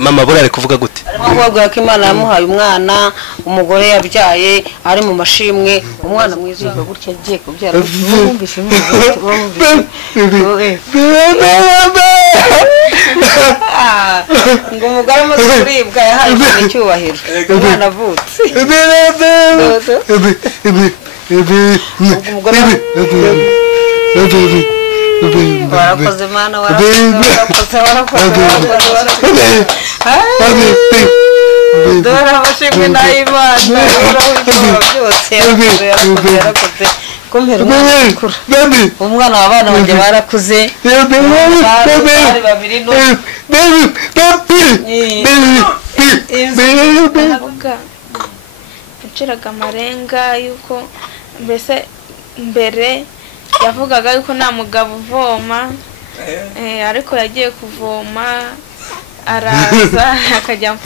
mama bora ari kuvuga gute ahubwo ko Imana yamuhaye umwana umugore yabyaye ari mu mashimwe umwana mwiza gutya agiye kubyara bumvise ngo umugore mu kuribwa yahaye icyubahiro umwana avutse warakoze mana dora bashimwe na Imana byose yarakoze kumpera umwana w'abana banje barakuze bari babiri no uciraga amarenga yuko mbese mbere yavugaga yuko nta mugabo uvoma ariko yagiye kuvoma araza akajya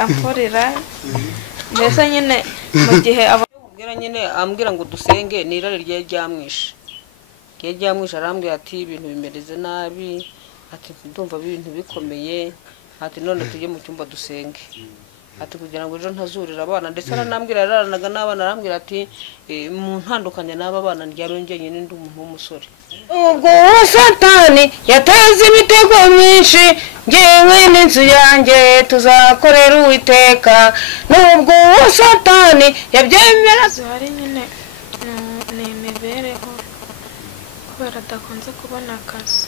amfurira mbese nyine mu gihe ababwira nyine ambwira ngo dusenge nirare rye ryamwishe arambwira ati ibintu bimereze nabi ati ndumva ibintu bikomeye ati none tujye mu cyumba dusenge ati kugira ngo ejo ntazurira abana ndetse aranambwira yararanaga n'abana arambwira ati mu ntandukanye n'aba bana ndyarongeye nyine ndi umuntu w'umusore ubwo Satani yateze imitego myinshi ngewe n'inzu yanjye tuzakorera Uwiteka nubwo Satani yabyemera zari nyine ni imibereho kubera adakunze kubona akazi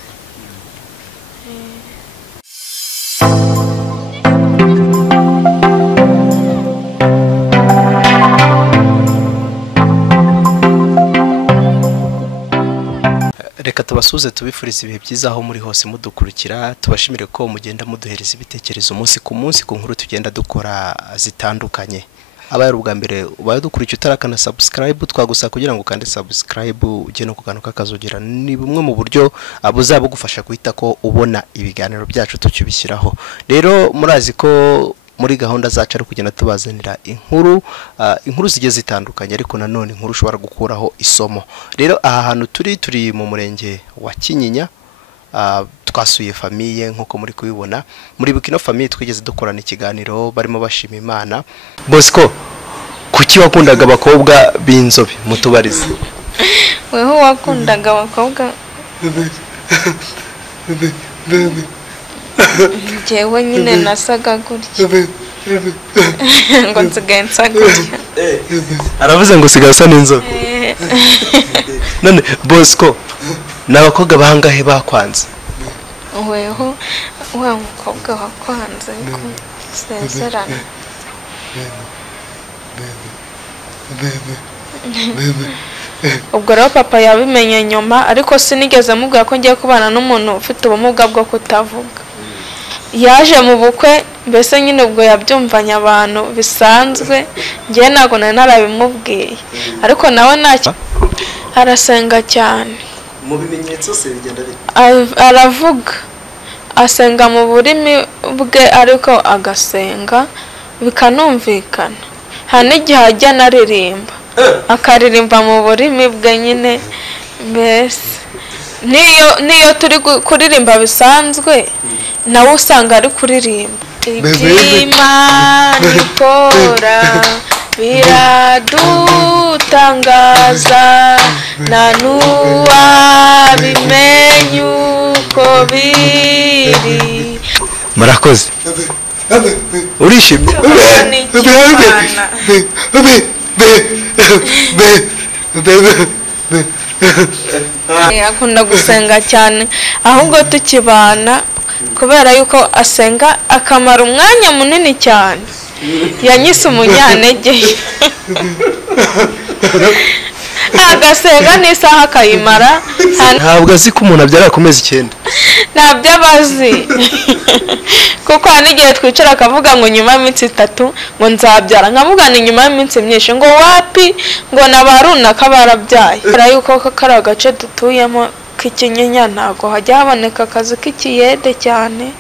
reka tubasuze tubifuriza ibihe byiza aho muri hose mudukurikira tubashimire ko mugenda muduhereza ibitekerezo umunsi ku munsi ku nkuru tugenda dukora zitandukanye abaye ubwa mbere ubaye dukurikira utarakana subscribe twagusa kugira ngo kandi subscribe ujye no kugana kakazogera ni bumwe mu buryo buzabugufasha guhita ko ubona ibiganiro byacu tukibishyiraho rero murazi ko muri gahunda zacu ari kugenda tubazanira inkuru zigiye zitandukanye ariko nanone inkuru ushobora gukuraho isomo rero aha hantu turi mu murenge wa Kinyinya twasuye famiye nkuko muri kubibona muri bukino famiye twigeze dukorana ikiganiro barimo bashima Imana Bosco kuki wakundaga abakobwa b'inzobe mutubarize weho wakundaga abakobwa jewe nyine nasaga gutya ngo nsigaye nsa gutya aravuze ngo usigaye usa n'inzobe none Bosco n'abakobwa bangahe bakwanze weho wa mukobwa wakwanze ko sezerana ubwo rero papa yabimenye nyuma ariko sinigeze mubwira ko ngiye kubana n'umuntu ufite ubumuga bwo kutavuga yaje mu bukwe mbese nyine ubwo yabyumvanye abantu bisanzwe ngiye ntago nari narabimubwiye ariko nawe ntacyo arasenga cyane mu bimenyetso se bigenda bite aravuga asenga mu burimi bwe ariko agasenga bikanumvikana hari n'igihe ajya anaririmba akaririmba mu burimi bwe nyine mbese niyo turi kuririmba bisanzwe nawe usanga ari kuririmba iby'Imana ikora biradutangaza nta n'uwabimenya uko biri murakoze urishimye akunda gusenga cyane ahubwo tukibana kubera yuko asenga akamara umwanya munini cyane yanyise umunyantege agasenga n'isaha akayimara ntabwo azi ko umuntu abyara akomeza 9 ntabyo abazi kuko n'igihe twicara akavuga ngo nyuma y'iminsi 3 ngo nzabyara nkavuga ni nyuma y'iminsi myinshi ngo wapi ngo nabarunaka barabyaye ara yuko kari agace dutuyemo k'ikinyinya ntabwo hajya haboneka akazi k'ikiyede cyane,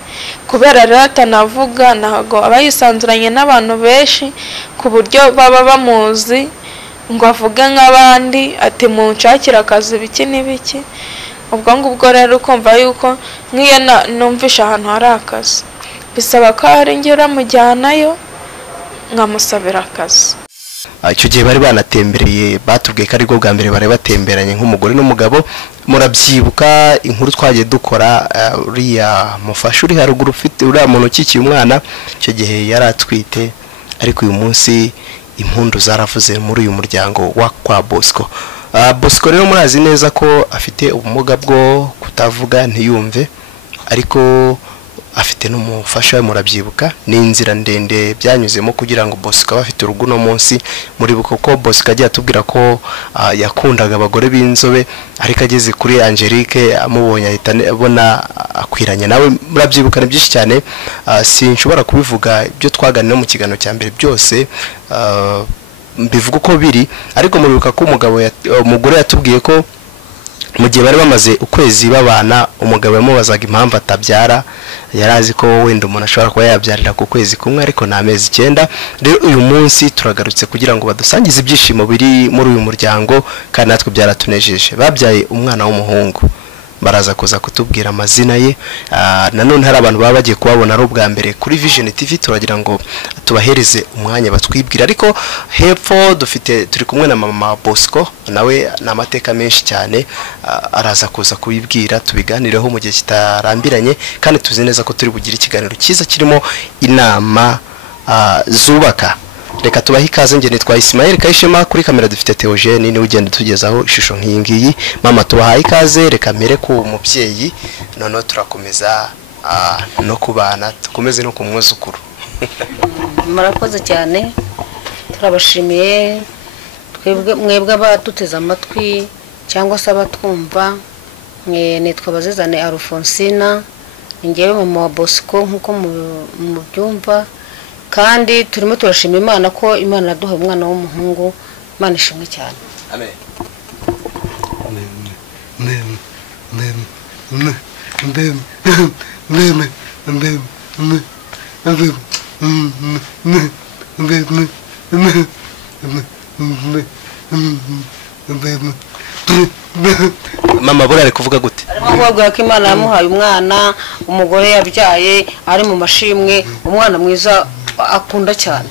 kubera rero atanavuga ntabwo aba yisanzuranye n'abantu benshi ku buryo baba bamuzi ngo avuge nk'abandi ati munshakire akazi biki n'ibiki. ubwo ngubwo rero ukumva yuko nk'iyo numvisha ahantu hari akazi bisaba ko hari njye uramujyanayo nkamusabira akazi. Icyo gihe bari banatembereye batubwiye ko aribwo bwa mbere bari batemberanye nk'umugore n'umugabo. Murabyibuka inkuru twagiye dukora uriya mufasha uri haruguru ufite uriya muntu ukikiye umwana, icyo gihe yari atwite, ariko uyu munsi impundu zaravuze muri uyu muryango wa kwa Bosco. Bosco rero murazi neza ko afite ubumuga bwo kutavuga ntiyumve, ariko afite n'umufasha we. Murabyibuka ni inzira ndende byanyuzemo kugira ngo Bosco abafite urugo no munsi. Muribuka ko Bosco agiye atubwira ko yakundaga abagore b'inzobe, ariko ageze kuri Angelique amubonye ahita abona akwiranye nawe. Murabyibuka ni byinshi cyane, sinshobora kubivuga ibyo twaganira mu kiganiro cya mbere byose, mbivuga uko biri. Ariko muribuka ko umugore yatubwiye ko mu gihe bari bamaze ukwezi babana, umugabo yamubazaga impamvu atabyara, yarazi ko wenda umuntu ashobora kuba yabyarira ku kwezi kumwe, ariko ni amezi 9. Rero uyu munsi turagarutse kugira ngo badusangize ibyishimo biri muri uyu muryango, kandi natwe byaratunejeje. Babyaye umwana w'umuhungu, baraza kuza kutubwira amazina ye. Nanone hari abantu baba bagiye kubabona ari ubwa mbere kuri Vision TV, turagira ngo tubahereze umwanya batwibwira. Ariko hepfo turi kumwe na mama Bosco, nawe n'amateka menshi cyane, araza kuza kubibwira tubiganireho mu gihe kitarambiranye, kandi tuzi neza ko turi bugire ikiganiro cyiza kirimo inama zubaka. Reka tubahe ikaze. Nge nitwa Ismael Kayishema, kuri kamera dufite Theogene niwe ugenda tugezaho ishusho nk'iyi ngiyi. Mama tubahaye ikaze, reka mere ku mubyeyi, none turakomeza no kubana, tukomeze no kumwuzukuru. Murakoze cyane, turabashimiye mwebwe abatuteze amatwi cyangwa se abatwumva. Nitwa Bazizane Alphonsina, ngewe mama wa Bosco nkuko mubyumva, kandi turimo turashima Imana ko Imana yaduhaye umwana w'umuhungu. Imana ishimwe cyane. Amen. Mama bora ari kuvuga gute? Arimo ko Imana yamuhaye umwana, umugore yabyaye ari mu mashimwe, umwana mwiza akunda cyane.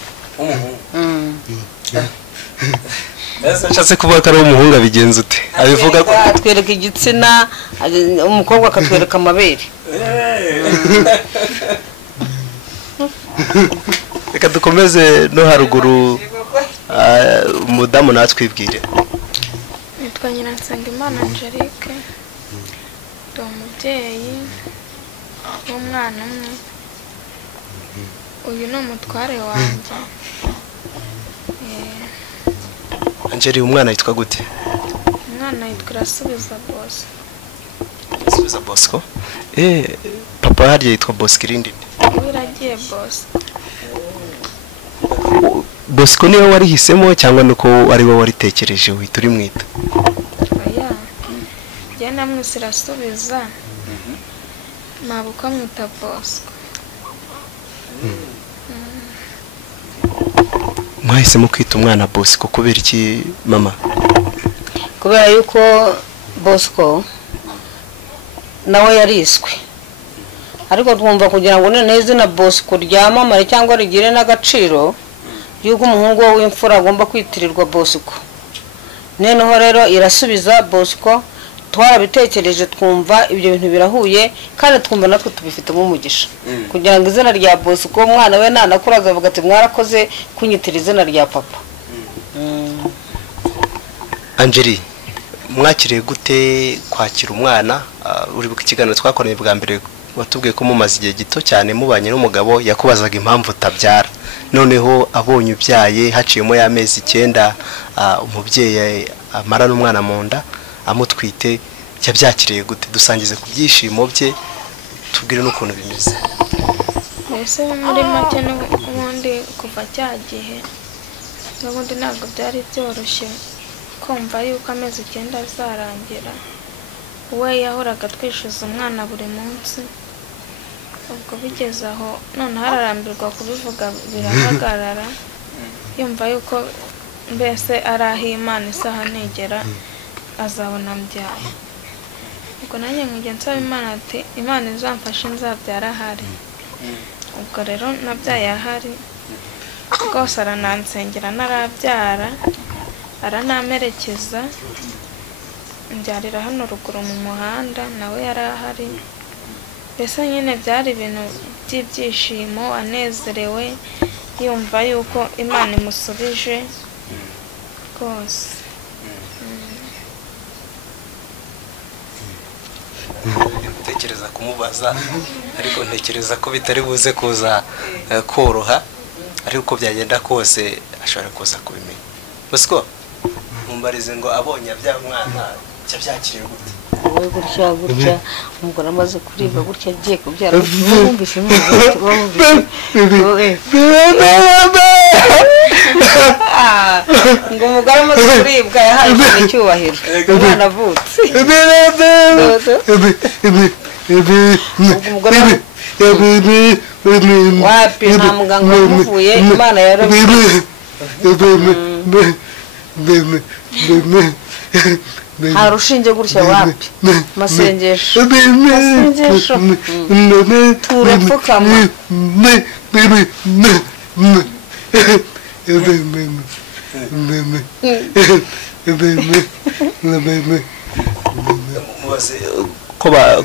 Nshatse kuvuga ko ari umuhungu abigenza ute? Abivuga ko atwereka igitsina, umukobwa akatwereka amabere. Reka dukomeze no haruguru, umudamu natwibwire. Nitwa Nyiransengimana Angelique, ndi umubyeyi w'umwana umwe. Uyu ni umutware wanjye. Angeli, umwana yitwa gute? Umwana yitwa Irasubiza Bose. Irasubiza Bosco. Papa harya yitwa Bosco irindi? Wiragiye Bose. Bosco niwe warihisemo cyangwa nuko ari we waritekereje uhita uri mwita? Oya, njye namwise Irasubiza, mabuko mwita Bosco. Mwahisemo kwita umwana Bosco kubera iki mama? Kubera yuko Bosco nawe yariswe, ariko twumva kugira ngo neza na Bosco ryamamare cyangwa rigire n'agaciro, yuko umuhungu w'imfura agomba kwitirirwa Bosco. Noneho rero Irasubiza Bosco twarabitekereje, twumva ibyo bintu birahuye, kandi twumva natwe tubifitemo umugisha, kugira ngo izina rya Bosco umwana we nanakura azavuga ati mwarakoze kunyitira izina rya papa. Angeli, mwakiriye gute kwakira umwana? Uribuka ikiganiro twakoranye bwa mbere watubwiye ko mumaze igihe gito cyane mubanye n'umugabo, yakubazaga impamvu utabyara. Noneho abonye ubyaye haciyemo y'amezi 9, umubyeyi amara n'umwana mu nda amutwite, yabyakiriye gute? Dusangize ku byishimo bye, tubwire n'ukuntu bimeze. Mbese muri make n'ubundi kuva cyagihe n'ubundi ntabwo byari byoroshye kumva yuko amezi 9 azarangira, we yahoraga twishyuza umwana buri munsi, ubwo bigeze aho noneho ararambirwa kubivuga birahagarara, yumva yuko mbese ari aho Imana isaha nigera azabona mbyaye. Ubwo nanjye nkajya nsaba Imana ati Imana izamfashe nzabyara ahari. Ubwo rero nabyaye ahari rwose, aranansengera narabyara, aranamerekeza, mbyarira hano ruguru mu muhanda, nawe yari ahari. Mbese nyine byari ibintu by'ibyishimo, anezerewe yumva yuko Imana imusubije rwose. Ntekereza kumubaza ariko ntekereza ko bitari buze kuza koroha, ariko uko byagenda kose ashobora kuza kubimenya. Bosco mumbarize ngo abonye bya mwana cyakiriye gute? wowe gutya umugore amaze kuribwa gutya agiye kubyara bumvise ngo umugore amaze kuribwa yahaye icyubahiro umwana avutse. Wapi nta muganga wamuvuye, Imana yarabivuze. Hari urushinge gutya wapi? Masengesho turapfukama.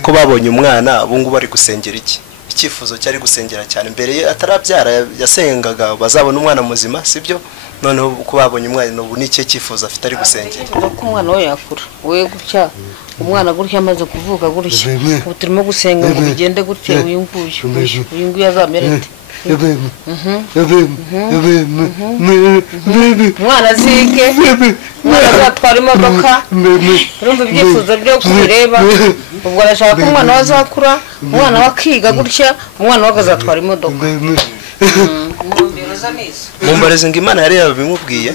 Ko babonye umwana ubu ngubu ari gusengera iki? Icyifuzo cyari gusengera cyane mbere atarabyara yasengaga bazabona umwana muzima, sibyo? Noneho ko babonye umwana ubu ni cyo cyifuzo afite ari gusengera. Ko umwana we yakura, we gutya umwana gutya amaze kuvuka gutya, ubu turimo gusenga ngo bigende gutya, uyu nguyu azamerete. Umwana azige, umwana azatwara imodoka, urumva ibyifuzo byo kubireba. Ubwo arashaka ko umwana we azakura, umwana we akiga gutya, umwana we akazatwara imodoka. Mumbarize ngo Imana yari yabimubwiye.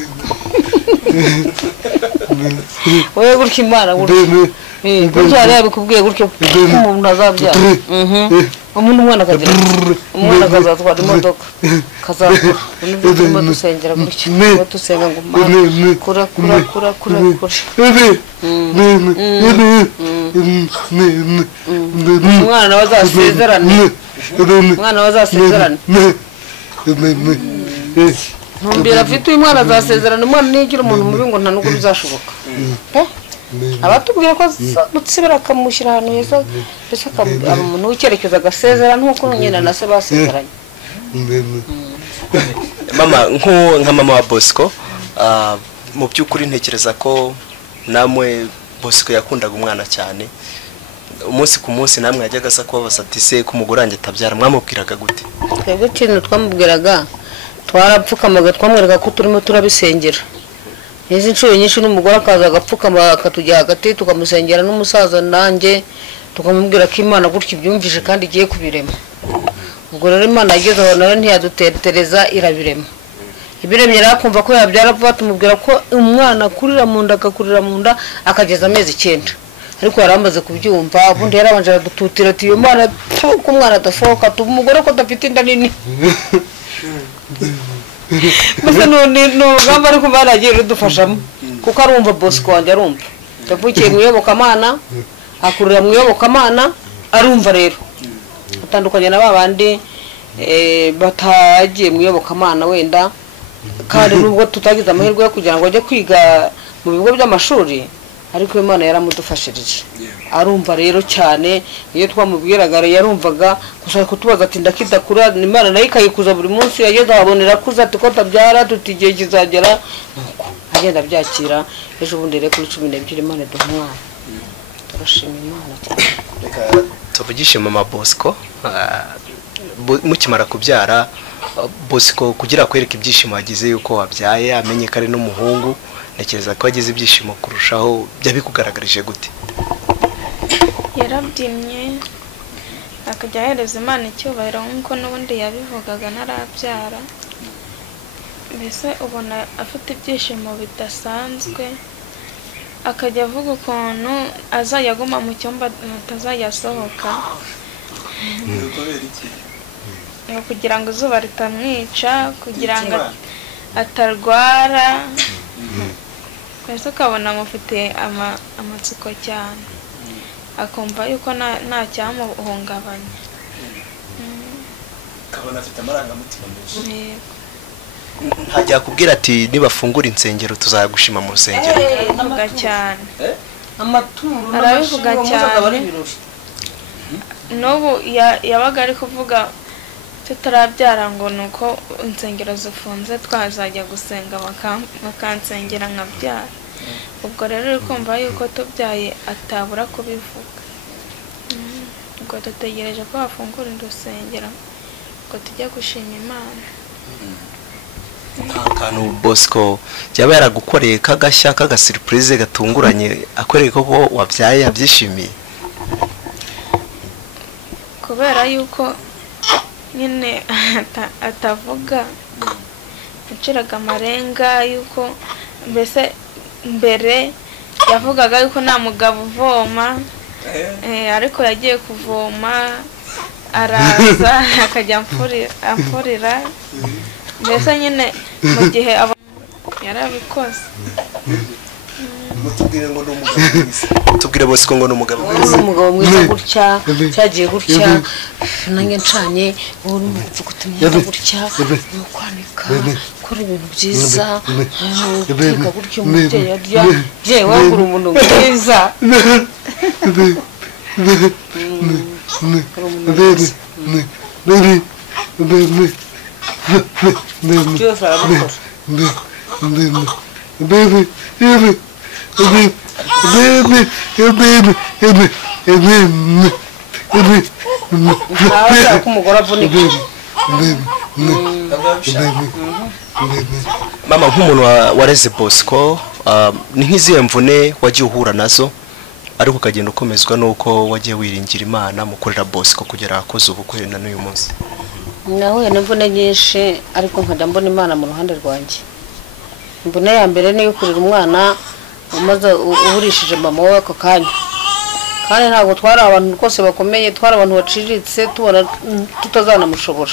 Wowe gutya Imana gutya yari yabikubwiye gutya umuntu azabyara. Umuntu umwana akagira umwana akazatwara imodoka kazakura. Nibyo turimo dusengera gutya, dusenga ngo Imana kura. Umwana nawe azasezerane, umwana nawe azasezerane. Ntumbira afite uyu mwana azasezerana, umwana nigira umuntu mubi ngo nta nubwo bizashoboka. Abatubwira ko mutsibira akamushyira ahantu heza, mbese umuntu w'icyerekezo agasezerana nk'uko nyina na se basezeranye. Mama nka mama wa Bosco, mu by'ukuri ntekereza ko namwe Bosco yakundaga umwana cyane. Umunsi ku munsi namwe yajyaga asa kubabaza ati se ko umugore wanjye atabyara, mwamubwiraga gute? Twebwe ikintu twamubwiraga twarapfukamaga, twamwereka ko turimo turabisengera. Izi nshuro nyinshi n'umugore akaza agapfukama akatujya hagati tukamusengera, n'umusaza nanjye tukamubwira ko Imana gutya ibyumvise kandi igiye kubirema. Ubwo rero Imana yageze aho nawe ntiyadutetereza, irabirema. Ibiremye rero akumva ko yabyara vuba, tumubwira ko umwana akurira mu nda akakurira mu nda akageza amezi 9. Ariko yaramaze kubyumva, ubundi yarabanje aradututira ati uyu mwana ko umwana adasohoka, umugore ko adafite inda nini. Mbese n'urugamba ariko baragiye rudufashamo, kuko arumva Bosco wanjye arumva. Yavukiye mu iyobokamana, akurira mu iyobokamana, arumva rero. Atandukanye na babandi batagiye mu iyobokamana wenda, kandi nubwo tutagize amahirwe yo kugira ngo ajye kwiga mu bigo by'amashuri, ariko Imana yaramudufashirije. Arumva rero cyane, iyo twamubwiraga yarumvaga, gusa kutubaza ati ndakidakura, Imana nayo ikayikuza buri munsi, yageze abonera kuza ati ko tabyara, tutigiye kizagera, nuko agenda byakira. Ejo bundi rero kuri 12 Imana duha umwana. Turashima Imana cyane. Reka tuvugishe mama Bosco, mukimara kubyara Bosco kugira kwereka ibyishimo yagize yuko wabyaye, amenye ko ari n'umuhungu, ntekereza ko yagize ibyishimo kurushaho, byabikugaragarije gute? Yarabyinnye akajya ahereza Imana icyubahiro nk'uko n'ubundi yabivugaga ntarabyara. Mbese ubona afite ibyishimo bidasanzwe, akajya avuga ukuntu azajya aguma mu cyumba atazajya asohoka kugira ngo izuba ritamwica, kugira ngo atarwara. Mbese ukabona amufite amatsiko cyane, akumva yuko nta cyamuhungabanya. Kabona afite amarangamutima menshi. Ntajya kubwira ati nibafungura insengero tuzagushima mu rusengero. Arabivuga cyane. Amaturo arabivuga cyane. N'ubu yabaga ari kuvuga tutarabyara ngo nuko insengero zifunze twazajya gusenga bakansengera nkabyara. Ubwo rero uri kumva yuko tubyaye atabura kubivuga. Ubwo dutegereje ko bafungura urusengero ngo tujye gushima Imana. Akantu Bosco byaba yaragukoreye kagashya surprise gatunguranye akoreye koko wabyaye yabyishimiye. Kubera yuko nyine atavuga aciraga amarenga yuko mbese mbere yavugaga yuko nta mugabo uvoma, ariko yagiye kuvoma araza akajya amfurira. Mbese nyine mu gihe yarabikoze. Mutubwire ngo n'umugabo mwiza. Tubwire Bosco ngo n'umugabo mwiza. Umugabo mwiza gutya, cyagiye gutya, nange ncanye, wowe n'umuvuga utumye gutya, no kwanika, kora ibintu byiza, kwiga gutya umubyeyi arya, je wagura umuntu mwiza. Byose arabikora. Ntabwo umugore avunika. Mama nk'umuntu wareze Bosco, ni nk'izihe mvune wagiye uhura nazo ariko ukagenda ukomezwa nuko wagiye wiringira Imana mukorera Bosco kugera akoze ubukwe na n'uyu munsi? Nahuye n'imvune nyinshi ariko nkajya mbona Imana mu ruhande rwanjye. Imvune ya mbere ni kurira umwana umaze uburishije mama we ako kanya. Kandi ntabwo twari abantu rwose bakomeye, twari abantu baciriritse tubona tutazanamushobora.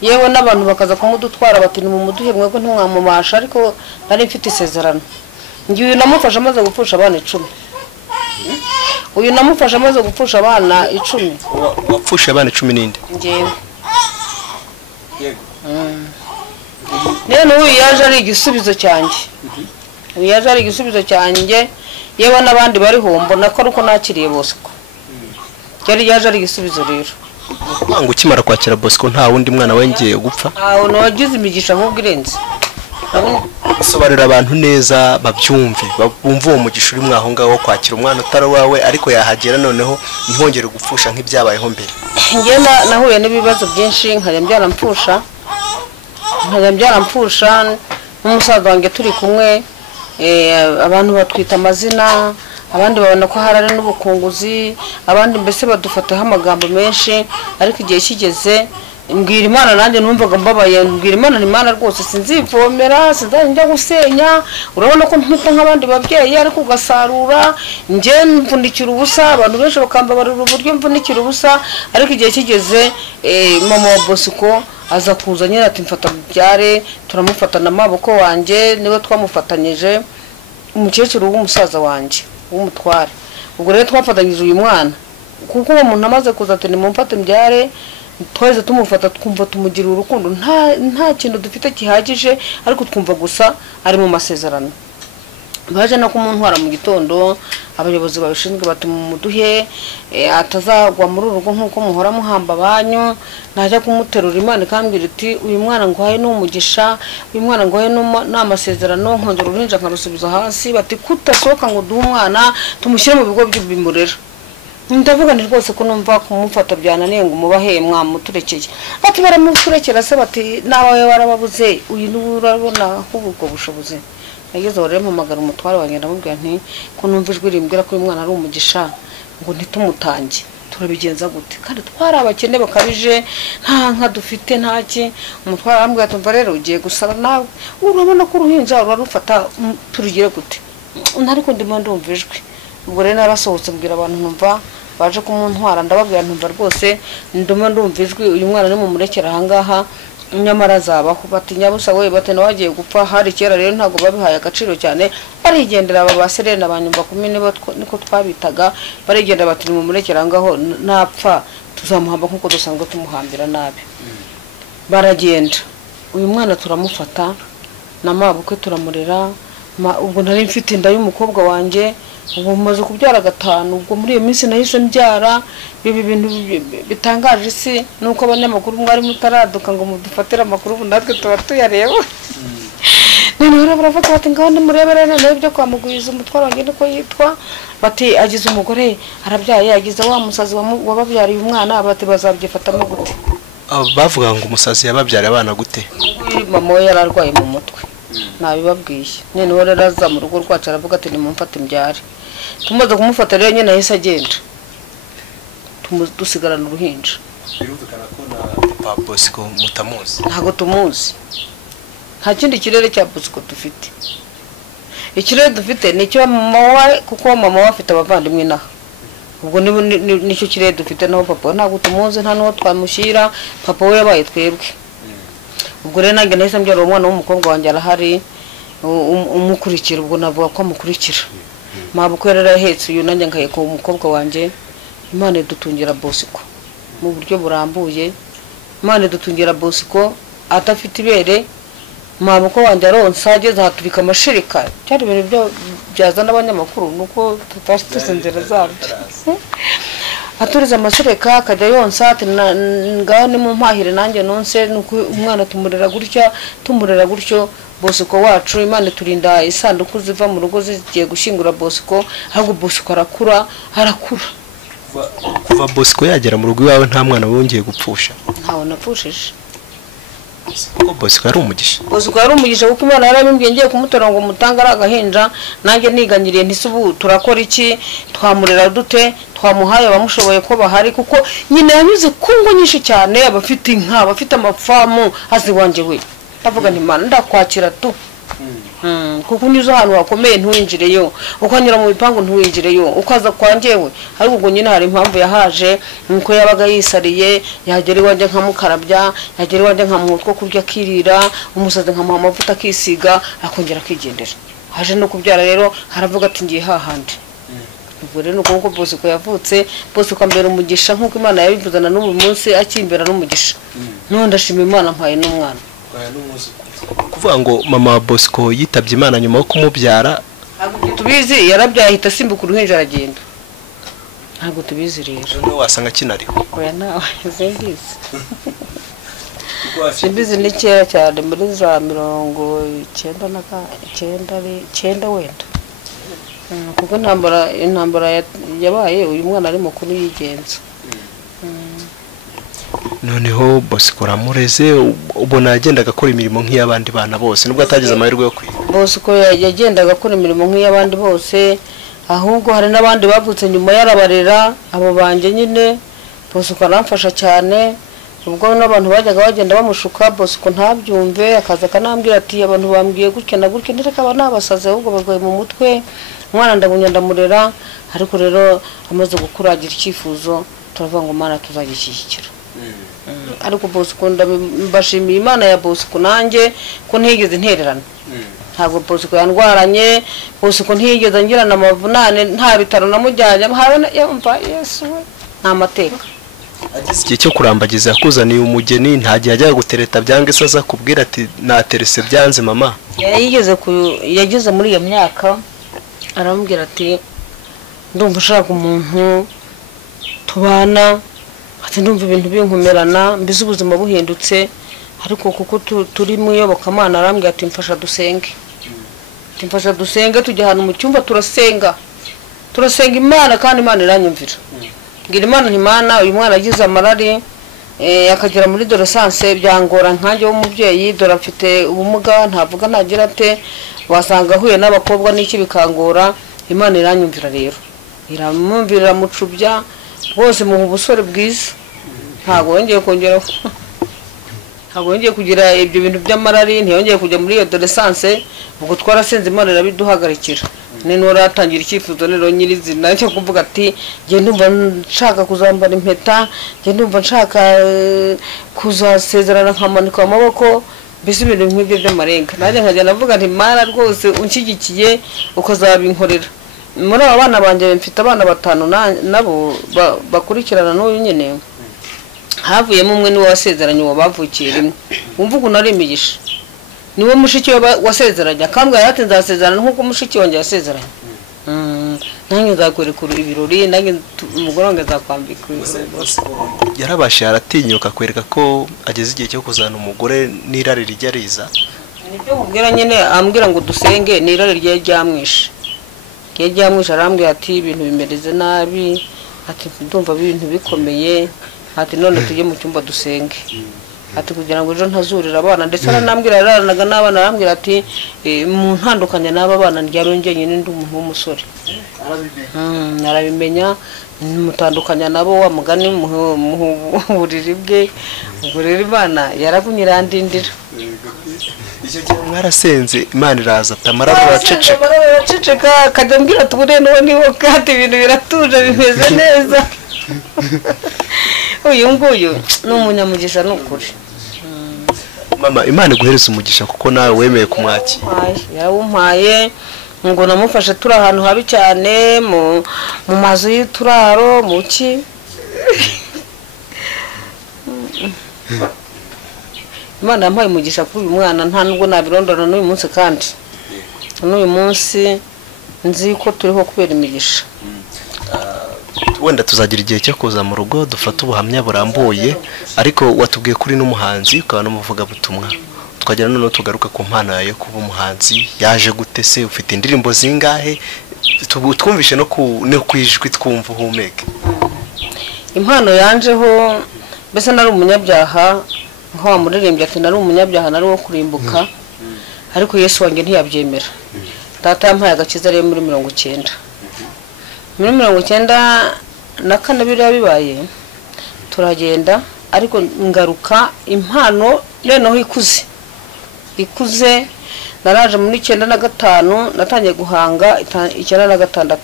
Yewe n'abantu bakaza kumudutwara bati ni mu muduhe mwebwe ntimwamumasha, ariko nari mfite isezerano. Ngiye uyu namufasha amaze gupfusha abana 10. Uyu namufasha amaze gupfusha abana 10. Wapfusha abana 10 ninde? Ngewe. Yego. Nene uyu yaje ari igisubizo cyanjye. Uyu yaje ari igisubizo cyanjye, yewe n'abandi bari hombo nako ruko nakiriye Bosco. Yari yaje ari igisubizo rero. Ngo ukimara kwakira Bosco nta wundi mwana wengeye gupfa? Aho no wagize imigisha nk'ubwo irenze. Sobarira abantu neza babyumve, bumva uwo mugisha uri mwaho ngaho kwakira umwana utari wawe ariko yahagera noneho ntihongere gupfusha nk'ibyabayeho mbere. Ngenda nahuye n'ibibazo byinshi nkajya byarampfusha. N'umusaza wanjye turi kumwe, abantu batwita amazina, abandi babona ko harare n'ubukunguzi, abandi mbese badufataho amagambo menshi, ariko igihe kigeze mbwira Imana nanjye numvaga mbabaye, mbwira Imana ni Imana rwose sinzivomera, sinzajya gusenya, urabona ko ntita nk'abandi babyeyi ariko ugasarura, nge mvundikira ubusa, abantu benshi bakambabarira uburyo mvundikira ubusa, ariko igihe kigeze mama wa Bosco aza kuza nyine ati mfata byare, turamufatana amaboko wanjye niwe twamufatanyije, umukecuru w'umusaza wanjye w'umutware. Ubwo rero twafatanyije uyu mwana kuko uwo muntu amaze kuza ati nimumfate mbyare, twese tumufata twumva tumugira urukundo, nta kintu dufite kihagije ariko twumva gusa ari mu masezerano. Baje no kumuntwara mu gitondo, abayobozi babishinzwe bati mumuduhe atazagwa muri urugo nkuko muhora muhamba banyu, najya kumuterura Imana ikambwira iti uyu mwana ngwaye n'umugisha, uyu mwana ngwaye n'amasezerano, nkongera uruhinja nkarusubiza hasi, bati kutasohoka ngo duhe umwana tumushyire mu bigo by'ibimurera. Ndavuga ni rwose ko numva kumufata byananiye ngo mubahe mwamuturekeye. Ati baramuturekera se bati nawe warababuze, uyu n'urabona ubwo bushobozi. Nageze rero mpamagara umutware wanjye ndamubwira nti ko numva ijwi rimbwira ko uyu mwana ari umugisha ngo ntitumutange, turabigenza gute? Kandi twari abakene bakabije, nta nka dufite ntaki. Umutware arambwira ati mva rero ugiye gusara nawe, urabona ko uruhinja rurarufata turugire gute? ariko ndimo ndumva ijwi. Ubwo rero narasohotse mbwira abantu numva baje kumuntwara, ndababwira ntumva rwose ndimo ndumva ijwi, uyu mwana ni mu murekera ahangaha nyamara azabaho. Bati nyabusa we, bati nawe agiye gupfa, hari kera rero ntabwo babihaye agaciro cyane, barigendera aba baserena banyumva kumi niko twabitaga, barigendera bati ni mu murekera ahangaho napfa tuzamuhamba nkuko dusanzwe tumuhambira nabi. Baragenda, uyu mwana turamufata na mabukwe turamurera. Ubwo nari mfite inda y'umukobwa wanjye, ubu maze kubyara 5. Ubwo muri iyo minsi nahise mbyara. Ibi bintu bitangaje isi nuko abanyamakuru mwari mutaraduka ngo mudufatira amakuru, ubu natwe tuba tuyareba. None baravuga bati ngaho nimurebere none ibyo kwamugwiza umutwaro wanjye niko yitwa, bati agize umugore arabyaye, agize wa musazi wababyariye umwana, bati bazabyifatamo gute. Bavuga ngo umusazi yababyara abana gute? Mama we yararwaye mu mutwe, nabibabwiye. None we raraza mu rugo rwacu aravuga ati nimumfate imbyare. Tumaze kumufata rero nyine yahise agenda, dusigarana uruhinja. Birumvikana ko na Papa Bosco mutamuzi. Ntago tumuzi, nta kindi kirere cya Bosco dufite. Ikirere dufite ni cyo mama we, kuko mama we afite abavandimwe naho. Ubwo nicyo kirere dufite, naho papa ntago tumuzi, nta n'uwo twamushyira. Papa we yabaye twebwe. Ubwo rero nanjye nahise mbyara umwana w'umukobwa wanjye arahari umukurikira. Ubwo navuga ko amukurikira. Mabukwe rero yahetse uyu, nanjye ngaheka umukobwa wanjye. Imana idutungira Bosco mu buryo burambuye. Imana idutungira Bosco atafite ibere. Mabukwe wanjye aronsa, ageze ahatubika amashirika. Cyari ibintu byo byazana abanyamakuru nuko tutashitse inzira zabyo. Aturiza amasireka akajya yonsa, ati ngaho ni mu mpahire nanjye nonse, nuko umwana tumurera gutyo. Bosco wacu Imana turinda isanduku ziva mu rugo zigiye gushingura Bosco, ahubwo Bosco arakura. Kuva Bosco yagera mu rugo iwawe nta mwana wongeye gupfusha? Ntawe napfushije. Kuko Bosco yari umugisha. Bosco yari umugisha kuko Imana yarabimbwiye ngiye kumutora ngo mutanga ari agahinja, nanjye niganyiriye ntisubu turakora iki, twamurera dute, twamuhaye abamushoboye ko bahari, kuko nyine yanyuze kungo nyinshi cyane, abafite inka, abafite amafamu, azi wanje we. Ndavuga nti Imana ndakwakira tu. Kuko unyuze ahantu hakomeye ntuwinjireyo, ukanyura mu bipangu ntuwinjireyo, ukaza kwanjyewe. Ariko ubwo nyine hari impamvu yahaje, nuko yabaga yisariye, yagera iwanjye nkamukarabya, yagera iwanjye nkamuha utwo kurya akirira, umusazi nkamuha amavuta akisiga, akongera akigendera. Haje no kubyara rero haravuga ati ngiye hahandi. Ubwo rero nuko Bosco yavutse, Bosco mbere umugisha nkuko Imana yabivuzana n'ubu munsi akimbera n'umugisha. None ndashima Imana mpaye n'umwana. Kuvuga ngo mama Bosco yitabye Imana nyuma yo kumubyara, ntabwo tubizi, yarabyaye ahita asimbuka uruhinja aragenda. Ntabwo tubizi rero. None wasanga kinariho. Oya nawe simbizi. Simbizi ni kera cyane muri za 99 wenda. Kuko intambara yabaye uyu mwana ari mukuru yigenza. Noneho Bosco ramureze, ubona yagendaga akora imirimo nk'iy'abandi bana bose nubwo atagize amahirwe yo kwiga. Bosco yagendaga akora imirimo nk'iy'abandi bose, ahubwo hari n'abandi bavutse nyuma yarabarera, abo banje nyine. Bosco aramfasha cyane, ubwo n'abantu bajyaga bagenda bamushuka, Bosco ntabyumve, akaza kanambwira ati abantu bambwiye gutya na gutya, ndetse aba nabasaze ahubwo barwaye mu mutwe, umwana ndagunya ndamurera. Ariko rero amaze gukura agira icyifuzo, turavuga ngo Mana tuzagishyigikira. Ariko Bosco mbashimiye Imana ya Bosco nanjye ko ntigeze ntererana. Ntabwo Bosco yandwaranye, Bosco ntigeze ngirana amavunane, nta bitaro namujyanye, yumva Yesu we nta mateka. Agize igihe cyo kurambagiza yakuzaniye umugeni, nta gihe ajya gutereta byange se aza kubwira ati naterese byanze mama. Yageze muri iyo myaka arambwira ati ndumva ushaka umuntu tubana, ati ndumva ibintu binkomerana, mbize ubuzima buhindutse. Ariko kuko turi mu iyobokamana arambwira ati mfasha dusenge. Mfasha dusenge, tujya ahantu mu cyumba turasenga Imana, kandi Imana iranyumvira. Ngira Imana ntimana, uyu mwana agize amarari akagera muri adolescence byangora nkanjye w'umubyeyi, dore afite ubumuga, ntavuga ntagira ate, wasanga ahuye n'abakobwa n'iki bikangora. Imana iranyumvira rero, iramwumvira mucubya rwose, muha ubusore bwiza, ntabwo wongeye kongera. ntabwo yongeye kugira ibyo bintu by'amarari, ntiyongeye kujya muri iyo adolescence. Ubwo twarasenze Imana irabiduhagarikira. None atangira icyifuzo rero nyirizina cyo kuvuga ati ngiye ndumva nshaka kuzambara impeta, ngiye ndumva nshaka kuzasezerana nkamanika amaboko, mbese ibintu nk'ibyo by'amarenga. Nanjye nkajya navuga nti Mana rwose unshyigikiye ukazabinkorera. Muri aba bana banjye mfite abana 5 nabo bakurikirana n'uyu nyine, havuyemo umwe niwe wasezeranye uwo bavukiye rimwe. Wumva ukuntu ari imigisha. Niwe mushiki wasezeranye akambwira ati nzasezerana nkuko mushiki wanjye yasezeranye. Nange nzakwerekura ibirori, nange umugore wanjye azakwambika. Yarabashe aratinyuka kwereka ko ageze igihe cyo kuzana umugore n'irari rijya riza. Nibyo nkubwira nyine, ambwira ngo dusenge n'irari rye ryamwishe. Ryamwishe arambwira ati ibintu bimereze nabi, ati ndumva ibintu bikomeye, ati none tujye mu cyumba dusenge. Ati kugira ngo ejo ntazurira abana, ndetse aranambwira yararanaga n'abana, arambwira ati mu ntandukanye n'aba bana ndyarongeye nyine ndi umuntu w'umusore. Narabimenya mutandukanya nabo wa mugani mu buriri bwe. Ubwo rero Imana yarabunyirandindira. Icyo gihe mwarasenze Imana iraza tamara baraceceka, akajya ambwira ati bure niho kandi ibintu biratuje bimeze neza. Uyu nguyu ni umunyamugisha n'ukuri. Mama, Imana iguhereza umugisha kuko nawe wemeye kumwakira. Yarawumpaye ngo namufashe turi ahantu habi cyane mu mazu y'uturaro mu ki. Imana yampaye umugisha kuri uyu mwana, nta nubwo nabirondora n'uyu munsi, kandi n'uyu munsi nzi ko turiho kubera imigisha. Wenda tuzagira igihe cyo kuza mu rugo dufata ubuhamya burambuye, ariko watubwiye kuri n'umuhanzi ukaba n'umuvuga butumwa. Twagera none tugaruka ku mpano yayo kuba umuhanzi. Yaje gute se? Ufite indirimbo zingahe? Twumvishe no kwijwi twumva uhumeke. Impano yanjeho, mbese nari umunyabyaha, nko wamuririmbye ati nari umunyabyaha, nari wo kurimbuka, ariko Yesu wanjye ntiyabyemera. Data yampaye agakiza rero muri 90. Muri 94 biriya bibaye turagenda, ariko ngaruka impano noneho ikuze. Naraje muri 95 natangiye guhanga 96,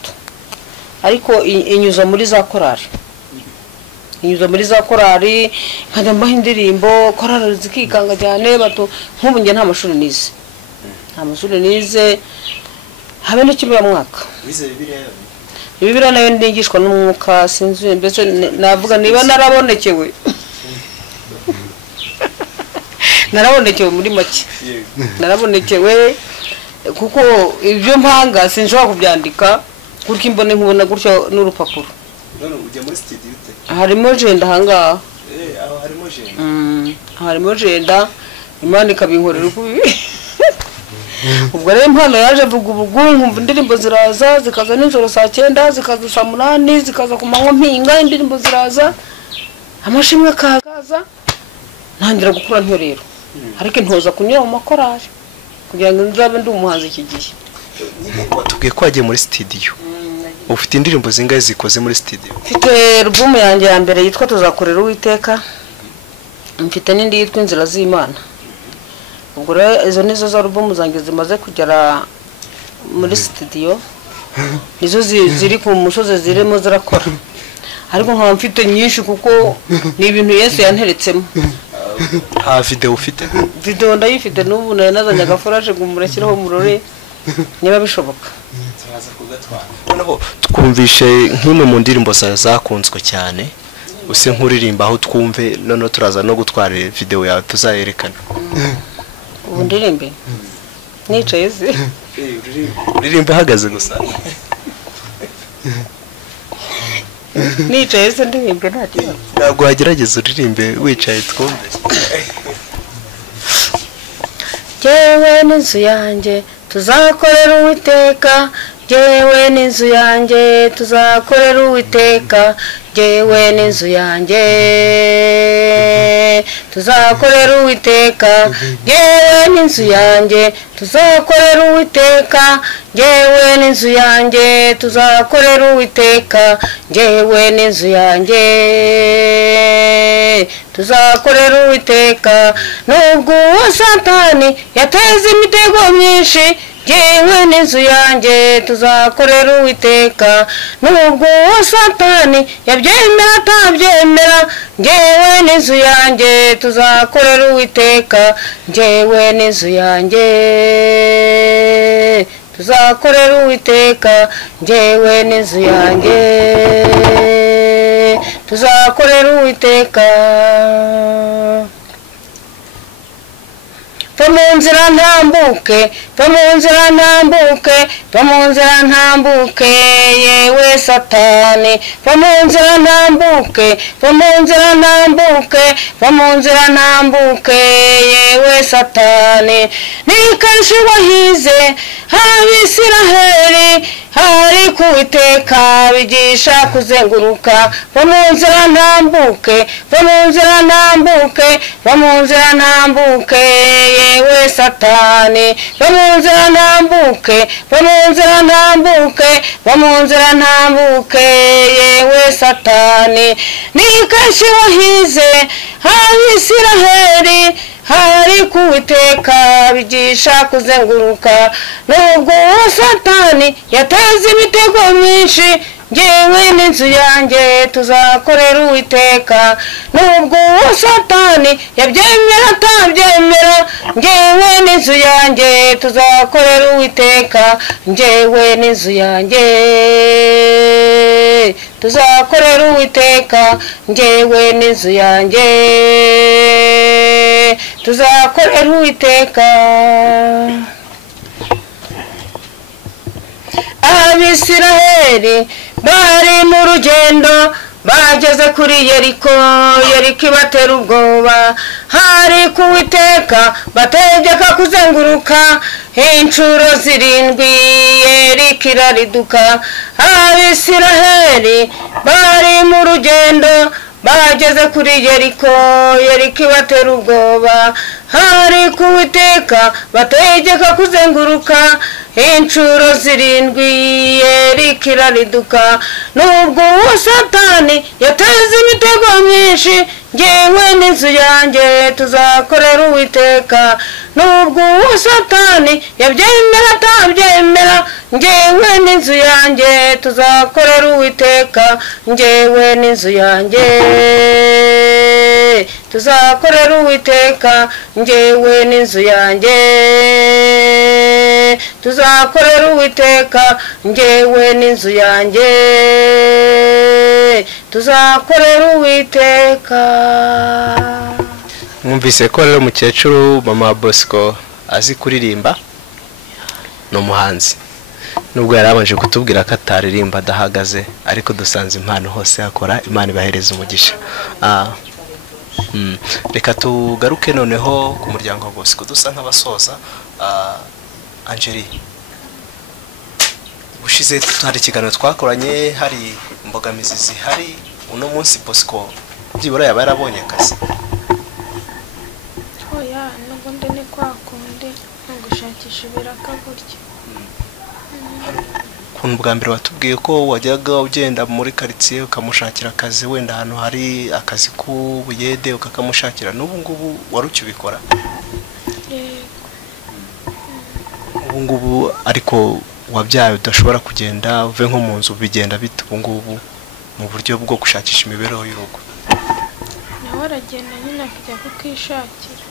ariko inyuza muri za korari, nkajya mbaho indirimbo, korari zikikanga cyane bato. Nk'ubu njye nta mashuri nize, habe no kiburamwaka. Bibiliya nayo ndingishwa n'umwuka, sinzi mbese navuga niba narabonekewe. Narabonekewe muri make. Narabonekewe kuko ibyo mpanga sinshobora kubyandika kuko imbone nkubona gutyo n'urupapuro. None ujya muri studio ute? Harimo jenda hangaha. Aho harimo jenda. Harimo jenda, Imana ikabinkorera kubi. Ubwo rero impano yaje vuga ubugungu, indirimbo ziraza zikaza nijoro saa 9, zikaza saa 8, zikaza ku manywa mpinga, indirimbo ziraza, amashimwe akaza. Ntangira gukura ntyo rero, ariko ntoza kunyura mu makorari kugira ngo nzabe ndi umuhanzi iki gihe. Watubwiye ko wagiye muri studio. Ufite indirimbo zingahe zikoze muri studio? Mfite album yanjye ya mbere yitwa Tuzakorera Uwiteka, mfite n'indi yitwa Inzira z'Imana. Ubwo rero izo nizo za album zanjye zimaze kugera muri studio, nizo ziri ku musozi zirimo zirakora, ariko nkaba mfite nyinshi kuko ni ibintu Yesu yanteretsemo. Ha video ufite? Video ndayifite n'ubu nazanye agafuraje ngo murashyiraho murore niba bishoboka. Noneho twumvishe nk'imwe mu ndirimbo zakunzwe cyane, use nkuririmba aho twumve, noneho turaza no gutwara video yawe tuzayerekana. Ubu ndirimbe nicaye se? Uririmbe hagaze gusa. Nicaye se ndirimbe nta kibazo. Ntabwo wagerageza uririmbe wicaye twumve. Jewe n'inzu yanjye tuzakorera Uwiteka, jewe n'inzu yanjye tuzakorera Uwiteka, jewe n'inzu yanjye tuzakorera Uwiteka, jewe n'inzu yanjye tuzakorera Uwiteka njyewe n'inzu yanjye tuzakorera Uwiteka njyewe n'inzu yanjye tuzakorera Uwiteka nubwo Satani yateze imitego myinshi njyewe n'inzu yanjye tuzakorera Uwiteka nubwo Satani yabyemera atabyemera njyewe n'inzu yanjye tuzakorera Uwiteka njyewe n'inzu yanjye tuzakorera Uwiteka njyewe n'inzu yanjye tuzakorera Uwiteka va mu nzira ntambuke va mu nzira ntambuke va mu nzira ntambuke yewe Satani va mu nzira ntambuke va mu nzira ntambuke va mu nzira ntambuke yewe Satani ni kenshi wahize Abisiraheli hari ku Uwiteka bigisha kuzenguruka va mu nzira ntambuke va mu nzira ntambuke va mu nzira ntambuke yewe Satani va mu nzira ntambuke va mu nzira ntambuke va mu nzira ntambuke yewe Satani ni kenshi wahize Abisiraheli hari ku Uwiteka bigisha kuzenguruka nubwo Satani yateze imitego myinshi njyewe n'inzu yanjye tuzakorera Uwiteka nubwo Satani yabyemera atabyemera njyewe n'inzu yanjye tuzakorera Uwiteka njyewe n'inzu yanjye tuzakorera Uwiteka njyewe n'inzu yanjye tuzakorera Uwiteka Abisiraheli bari mu rugendo bageze kuri Yeriko Yeriko ibatera ubwoba hari ku Uwiteka bategeka kuzenguruka inshuro 7 Yeriko irariduka Abisiraheli bari mu rugendo bageze kuri Yeriko Yeriko ibatera ubwoba hari ku Uwiteka bategeka kuzenguruka inshuro 7 Yeriko irariduka nubwo Satani yateze imitego myinshi njyewe n'inzu yanjye tuzakorera Uwiteka nubwo Satani yabyemera atabyemera njyewe n'inzu yanjye tuzakorera Uwiteka njyewe n'inzu yanjye tuzakorera Uwiteka njyewe n'inzu yanjye tuzakorera Uwiteka njyewe n'inzu yanjye tuzakorera Uwiteka. Mwumvise ko rero umukecuru mama Bosco azi kuririmba no muhanzi nubwo yarabanje kutubwira ko ataririmba adahagaze ariko dusanze impano hose yakora Imana ibahereza umugisha. Reka tugaruke noneho ku muryango wa Bosco dusa nk'abasoza. Angeli bushize hari ikiganiro twakoranye hari imbogamizi zihari uno munsi Bosco byibura yaba yarabonye akazi oya n'ubundi ni kwa kundi no gushakisha ibiraka gutya kuntu bwa mbere watubwiye ko wajyaga ugenda muri quartier ukamushakira akazi wenda hano hari akazi k'ubuyede ukakamushakira n'ubu ngubu warucyubikora ubu ngubu ariko wabyaye udashobora kugenda uve nko mu nzu bigenda bite ubu ngubu mu buryo bwo gushakisha imibereho y'urugo nawe aragenda nyine akajya kukishakira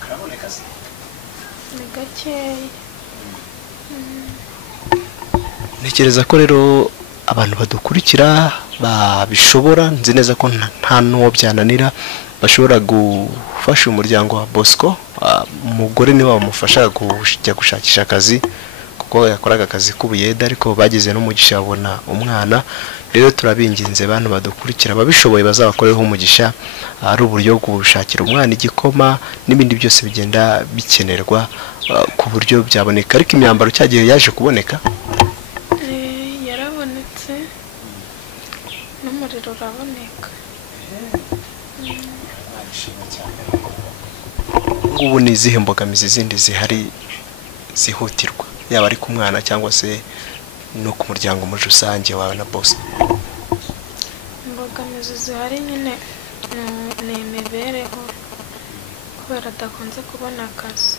karaboneka se ni gakeya ntekereza ko rero abantu badukurikira babishobora nzi neza ko nta n'uwo byananira bashobora gufasha umuryango wa Bosco umugore niwe wamufasha kujya gushakisha akazi kuko yakoraga akazi k'ubuyede ariko bagize n'umugisha babona umwana rero turabinginze abantu badukurikira babishoboye bazabakoreho umugisha ari uburyo bwo gushakira umwana igikoma n'ibindi byose bigenda bikenerwa ku buryo byaboneka ariko imyambaro cyagiye yaje kuboneka yarabonetse n'umuriro uraboneka ngubu ni izihe mbogamizi zindi zihari zihutirwa yaba ari ku mwana cyangwa se no ku muryango muri rusange wawe na boss? imbogamizi zihari nyine ni imibereho kubera adakunze kubona akazi.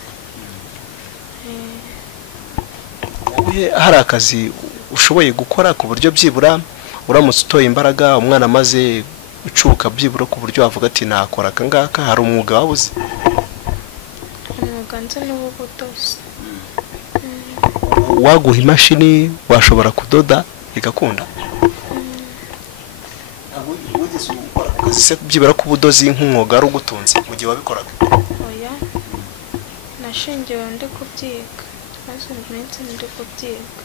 Wowe hari akazi ushoboye gukora ku buryo byibura uramutse utoye imbaraga umwana maze ucuka byibura ku buryo wavuga ati nakora akangaka? Hari umwuga wabuze? umwuga nzi n'ubudozi. Waguha imashini washobora kudoda bigakunda? Akazi se byibura ku budozi nk'umwuga ari ugutunze mu gihe wabikoraga? Oya, nashingiwe ndi kubyiga, maze iminsi ndi kubyiga.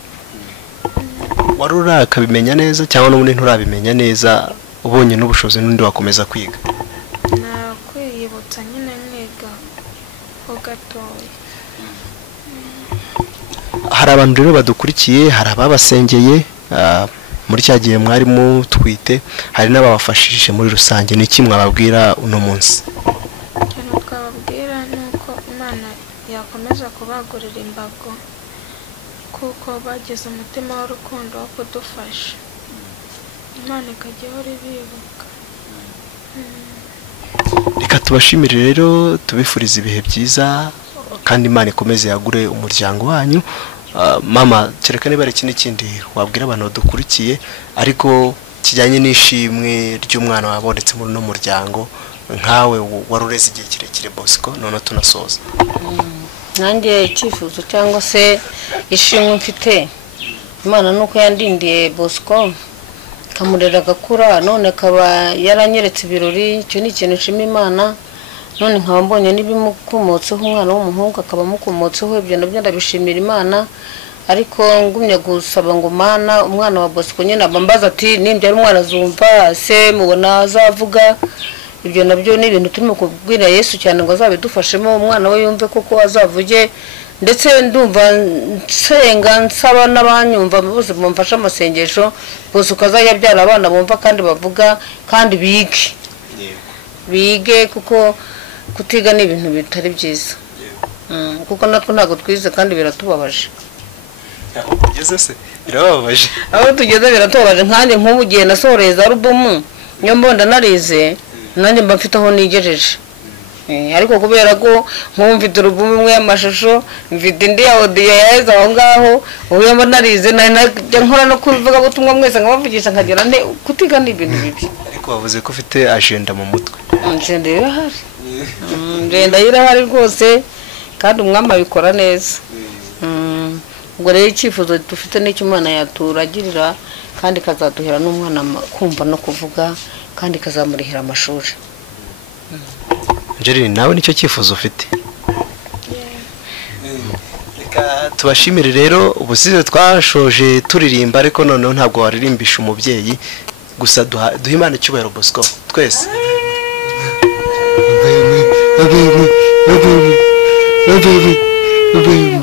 Wari urakabimenya neza cyangwa n'ubundi nturabimenya neza ubonye n'ubushobozi n'undi wakomeza kwiga? Nakwiyibutsa nyine mwiga ho gatoya. Hari abantu rero badukurikiye, hari ababasengeye muri cya gihe mwari mutwite, hari n'ababafashije muri rusange. Ni iki mwababwira uno munsi? Ikintu twababwira ni uko Imana yakomeza kubagurira imbago kuko bagize umutima w'urukundo wo kudufasha. Imana ikajya ihora ibibuka. Reka tubashimire rero, tubifuriza ibihe byiza kandi Imana ikomeze yagure umuryango wanyu. Mama, kereka niba ari ikindi wabwira abantu badukurikiye ariko kijyanye n'ishimwe ry'umwana wabonetse muri no muryango nkawe warureze igihe kirekire Bosco, none tunasoza. Nanjye icyifuzo cyangwa se ishimwe mfite Imana nuko yandindiye Bosco kamurera gakura, none akaba yaranyeretse ibirori. Icyo ni ikintu nshima Imana. None nkaba mbonye n'ibimukomotseho umwana w'umuhungu akaba mukomotseho, ibyo nabyo ndabishimira Imana. Ariko ngumye gusaba ngo Mana umwana wa Bosco nyine abambaza ati nimba ari umwana azumva se mubona azavuga. Ibyo nabyo ni ibintu turimo kubwira Yesu cyane ngo azabidufashemo, umwana we yumve koko azavuge. Ndetse ndumva nsenga nsaba n'abanyumva bose bamfasha amasengesho bose ukazajya byara abana bumva kandi bavuga kandi bige kuko kutiga ni ibintu bitari byiza. Kuko natwe ntago twize kandi biratubabaje. Ugeze se birababaje? Aho tugeze biratubabaje. Nkanjye nk'ubu gihe nasohoreza album niyo mbonda narize nanjye mba mfite aho nigejeje. Ariko kubera ko nkumvite album imwe y'amashusho mfite indi ya audio yaheze aho ngaho, ubu mba narize najya nkora no kuvuga butumwa mwese nkabavugisha nkagera nte kutiga ni ibintu bibi. Ariko wavuze ko ufite agenda mu mutwe. Agenda irahari. Agenda irahari rwose kandi umwami abikora neza. Ubwo rero icyifuzo dufite n'icyo Imana yaturagirira kandi kazaduhera n'umwana kumva no kuvuga kandi kazamurihira amashuri. Jerry, nawe nicyo cyifuzo ufite? Reka tubashimire rero, ubusize twashoje turirimba ariko noneho ntabwo waririmbisha umubyeyi gusa. Duha Imana icyubahiro Bosco twese.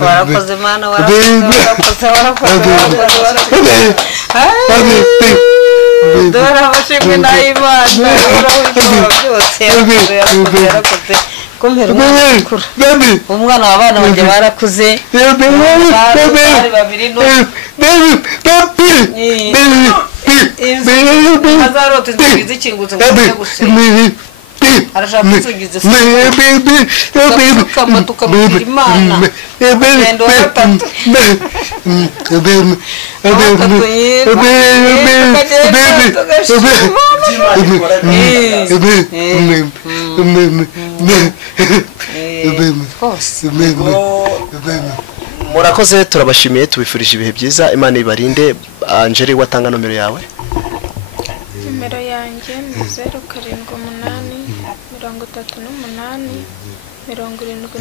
Warakoze Mana, dora abashimwe na Imana byose yarakoze kumpera umwana w'abana banjye barakuze bari babiri no azarote nziza ikingutse ngo gusenga arashaka kuzugiza tukama tukamubwira Imana ugendo wa gatatu murakoze, turabashimiye, tubifurije ibihe byiza. Imana ibarinde. Angeli, watanga nomero yawe? Nimero yanjye ni 0788 38 247.